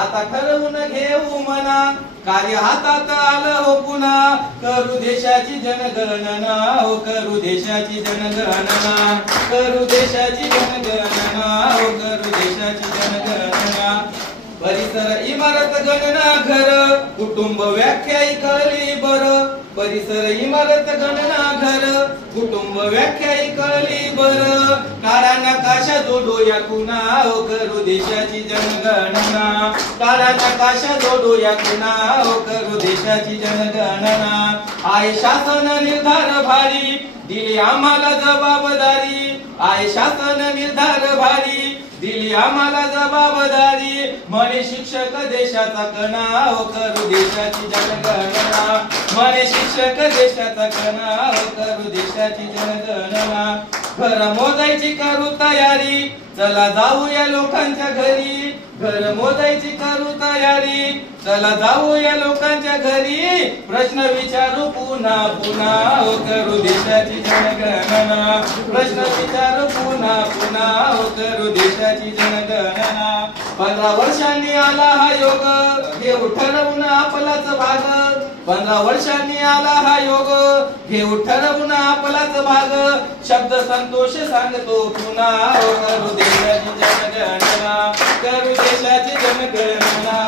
आता ठरवून घेऊ मना कार्य हातात आलं हो पुन्हा करू देशाची जनगणना हो करू देशाची जनगणना करू देशाची जनगणना हो करू देशाची जनगणना परिसर इमारत गणना घर कुटुंब व्याख्या कळली बर परिसर इमारत गणना घर कुटुंब व्याख्या कळली बर काळा नकाशा जोडू या कुणा हो करू देशाची जनगणना काळा नकाशा जोडू या कुणा हो करू देशाची जनगणना आहे शासन निर्धार भारी दिली आम्हाला जबाबदारी आहे शासन निर्धार भारी दिली आम्हाला जबाबदारी म्हणे शिक्षक देशाचा कणा हो करू देशाची जनगणना म्हणे शिक्षक देशाचा कणा हो करू देशाची जनगणना घर मोजायची करू तयारी चला जाऊया लोकांच्या घरी घर मोजायची करू तयारी चला जाऊया लोकांच्या घरी प्रश्न विचारू पुन्हा पुन्हा हो करू देशाची जनगणना प्रश्न विचारू पुन्हा पुन्हा हो करू देशाची जनगणना 15 वर्षांनी आला हा योग घेऊ ठरवून आपलाच भाग 15 वर्षांनी आला हा योग घेऊ ठरवून आपलाच भाग शब्द संतोष सांगतो पुन्हा हो करू देशाची जनगणना करू देशाची जनगणना